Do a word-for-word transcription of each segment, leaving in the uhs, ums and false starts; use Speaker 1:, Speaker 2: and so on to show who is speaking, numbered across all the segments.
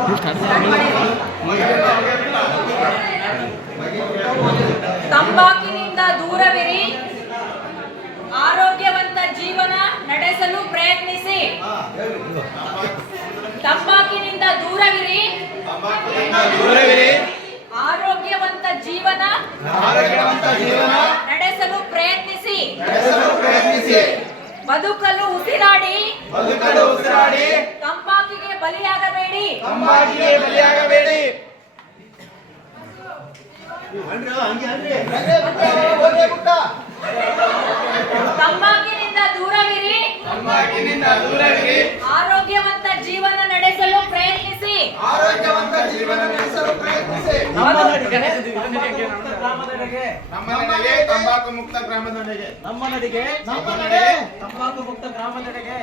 Speaker 1: ತಂಬಾಕಿನಿಂದ ದೂರವಿರಿ, ಆರೋಗ್ಯವಂತ ಜೀವನ ನಡೆಸಲು ಪ್ರಯತ್ನಿಸಿ. ತಂಬಾಕಿನಿಂದ ದೂರವಿರಿ, ಆರೋಗ್ಯವಂತ ಜೀವನ ನಡೆಸಲು ಪ್ರಯತ್ನಿಸಿ. ಬದುಕಲು ಉಸಿರಾಡಿ, ತಂಬಾಕಿಗೆ ಬಲಿಯಾಗಬೇಡಿ. ತಂಬಾಕಿನಿಂದ ದೂರವಿರಿ, ಆರೋಗ್ಯವಂತ ಜೀವನ ನಡೆಸಲು ಪ್ರಯತ್ನಿಸಿ.
Speaker 2: ತಂಬಾಕು ಮುಕ್ತ ಗ್ರಾಮದೆಡೆಗೆ, ನಮ್ಮ ನಡಿಗೆ ತಂಬಾಕು ಮುಕ್ತ ಗ್ರಾಮದೆಡೆಗೆ.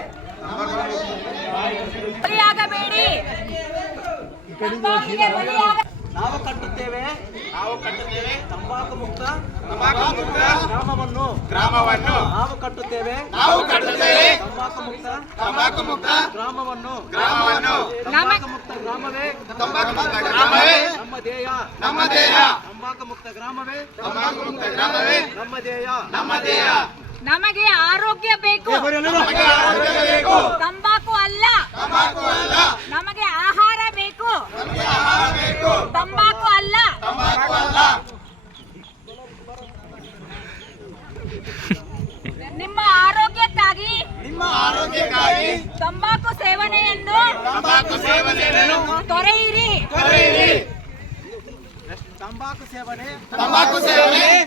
Speaker 1: ಬಲಿಯಾಗಬೇಡಿ, ತಂಬಾಕಿಗೆ ಬಲಿಯಾಗ
Speaker 2: ನಾವು ಕಟ್ಟುತ್ತೇವೆ ನಾವು ಕಟ್ಟುತ್ತೇವೆ ತಂಬಾಕು ಮುಕ್ತ ತಂಬಾಕು ಮುಕ್ತ ಗ್ರಾಮವನ್ನು ಗ್ರಾಮವನ್ನು ನಾವು ಕಟ್ಟುತ್ತೇವೆ ನಾವು ಕಟ್ಟುತ್ತೇವೆ ತಂಬಾಕು ಮುಕ್ತ ತಂಬಾಕು ಮುಕ್ತ ಗ್ರಾಮವನ್ನು ಗ್ರಾಮವನ್ನು ತಂಬಾಕು ಮುಕ್ತ ಗ್ರಾಮವೇ ತಂಬಾಕು ಮುಕ್ತ ಗ್ರಾಮವೇ ನಮ್ಮ ಧ್ಯೇಯ ನಮ್ಮ ಧ್ಯೇಯ ತಂಬಾಕು ಮುಕ್ತ ಗ್ರಾಮವೇ ತಂಬಾಕು ಮುಕ್ತ ಗ್ರಾಮವೇ ನಮ್ಮ ಧ್ಯೇಯ ನಮ್ಮ ಧ್ಯೇಯ.
Speaker 1: ನಮಗೆ ಆರೋಗ್ಯ ಬೇಕು, ತಂಬಾಕು ಅಲ್ಲ. ನಮಗೆ ಆಹಾರ ಬೇಕು, ತಂಬಾಕು ಅಲ್ಲ. ನಿಮ್ಮ ಆರೋಗ್ಯಕ್ಕಾಗಿ
Speaker 2: ನಿಮ್ಮ ಆರೋಗ್ಯಕ್ಕಾಗಿ
Speaker 1: ತಂಬಾಕು ಸೇವನೆಯನ್ನು
Speaker 2: ತಂಬಾಕು ಸೇವನೆಯನ್ನು
Speaker 1: ತೊರೆಯಿರಿ.
Speaker 2: ತೊರೆಯಿರಿ. ತಂಬಾಕು ಸೇವನೆ ತಂಬಾಕು ಸೇವನೆ